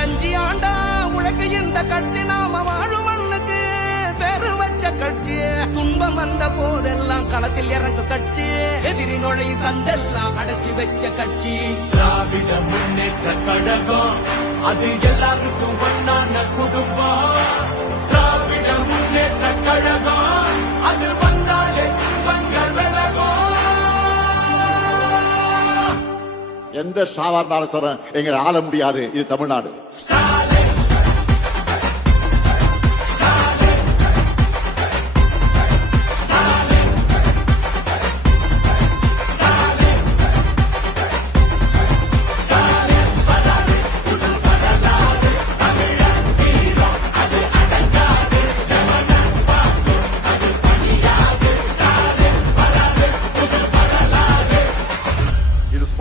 தஞ்சி ஆண்டா உழைக்கு இந்த கட்சி நாம வாழும் மண்ணுக்கு பேரு வச்ச கட்சி. துன்பம் வந்த போதெல்லாம் களத்தில் இறங்க கட்சி. எதிரி நுழை சந்தெல்லாம் அடைச்சி வச்ச கட்சி. திராவிட முன்னேற்ற கழகம் அது எல்லாருக்கும் ஒன்னான குடு எந்த சாவார்ந்தாலும் எங்களை ஆள முடியாது. இது தமிழ்நாடு.